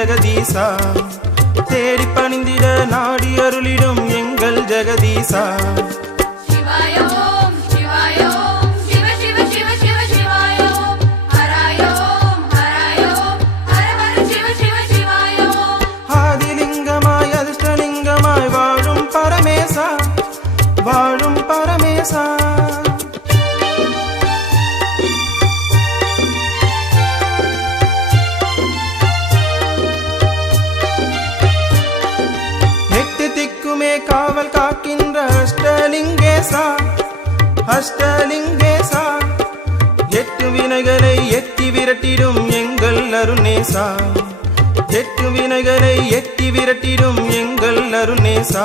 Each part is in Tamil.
ஜெகதீசா. தேடி பணிந்திட நாடி அருளிடும் எங்கள் ஜெகதீசா. அஷ்டலிங்கேசா எட்டு வினைகளை எட்டி விரட்டிடும் எங்கள் அருணேசா. எட்டு வினைகளை எட்டி விரட்டிடும் எங்கள் அருணேசா.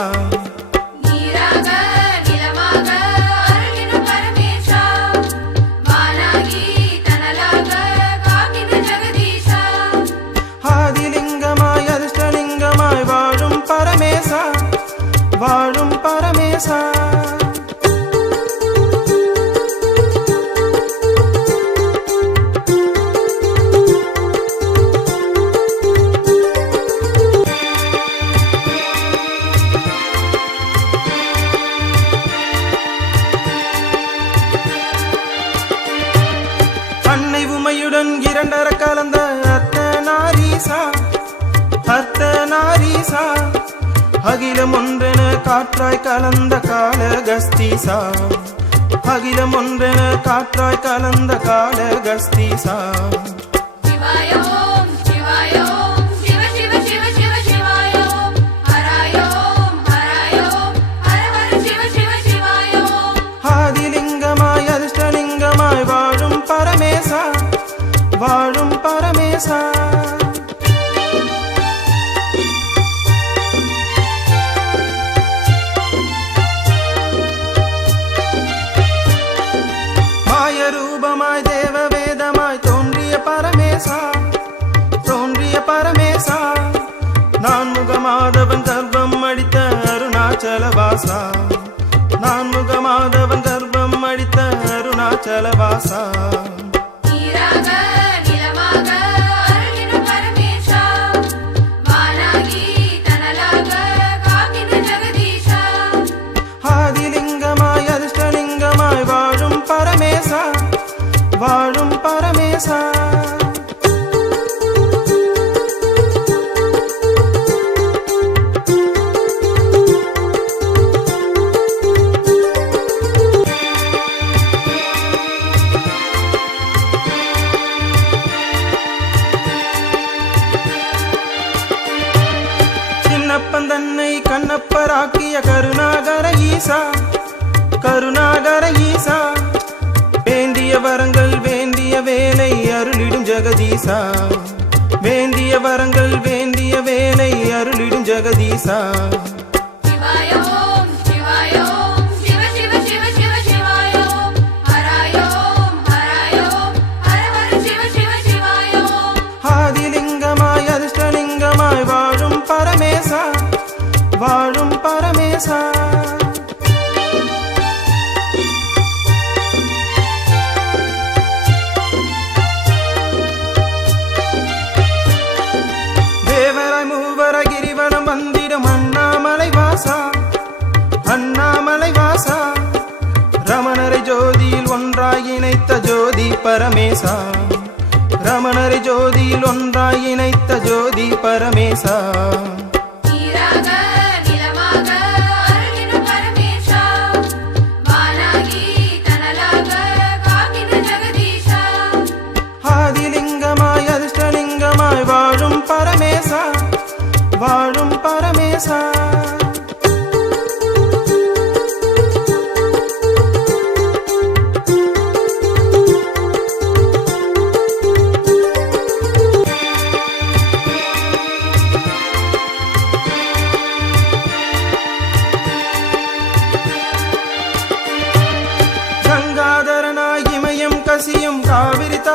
நாரீசா அகிலம் ஒன்றென காற்றாய் கலந்த கால கஸ்தீசா அகிலம் ஒன்றென காற்றாய் கலந்த கால கஸ்தீசா நான் முகமாதவன் கர்ப்பம் அடித்த அருணாச்சல வாசா நான் முகமாதவன் கர்ப்பம் அடித்த அருணாச்சல வாசா கண்ணப்பராக்கிய கருணாகர ஈசா கருணாகர ஈசா. வேண்டிய வரங்கள் வேண்டிய வேலை அருளிடும் ஜெகதீசா. வேண்டிய வரங்கள் வேண்டிய வேலை அருளிடும் ஜெகதீசா. இணைத்த ஜோதி பரமேசா ரமணர் ஜோதியில் ஒன்றாய் இணைத்த ஜோதி பரமேசா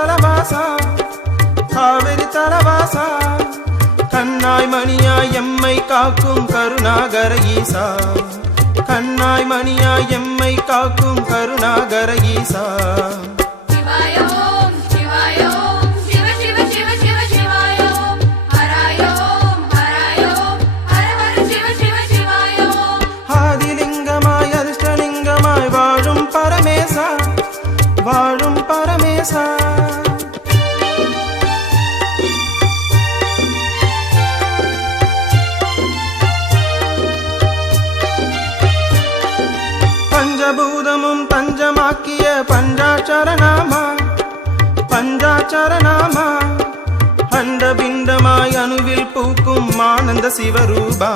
தலவாசா? காவிரி தலவாசா? கண்ணாய் மணியாய் எம்மை காக்கும் கருணாகர ஈசா. கண்ணாய் மணியாய் எம்மை காக்கும் கருணாகர ஈசா. ஆதிலிங்கமாய் வாழும் பரமேசா. பஞ்சபூதமும் பஞ்சமாக்கிய பஞ்சாச்சர நாமா பஞ்சாச்சர நாமா அண்ட பிண்டமாய் அணுவில் பூக்கும் ஆனந்த சிவரூபா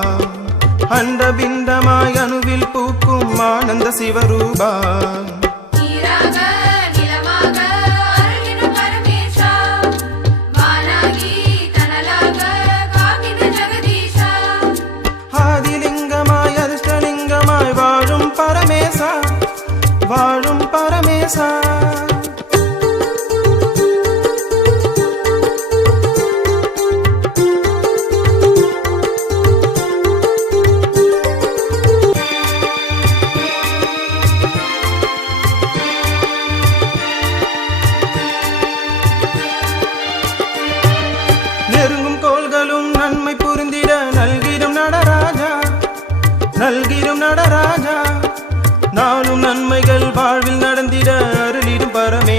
அண்ட பிண்டமாய் அணுவில் பூக்கும் ஆனந்த சிவரூபா.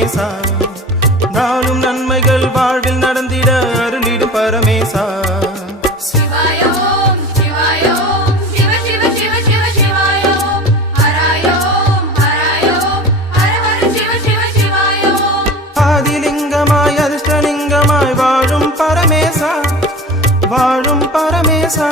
பரமேசா. நானும் நன்மைகள் வாழ்வில் நடந்திட அருளிடும் பரமேசா. அதிலிங்கமாய் அதிர்ஷ்டலிங்கமாய் வாழும் பரமேசா. வாழும் பரமேசா.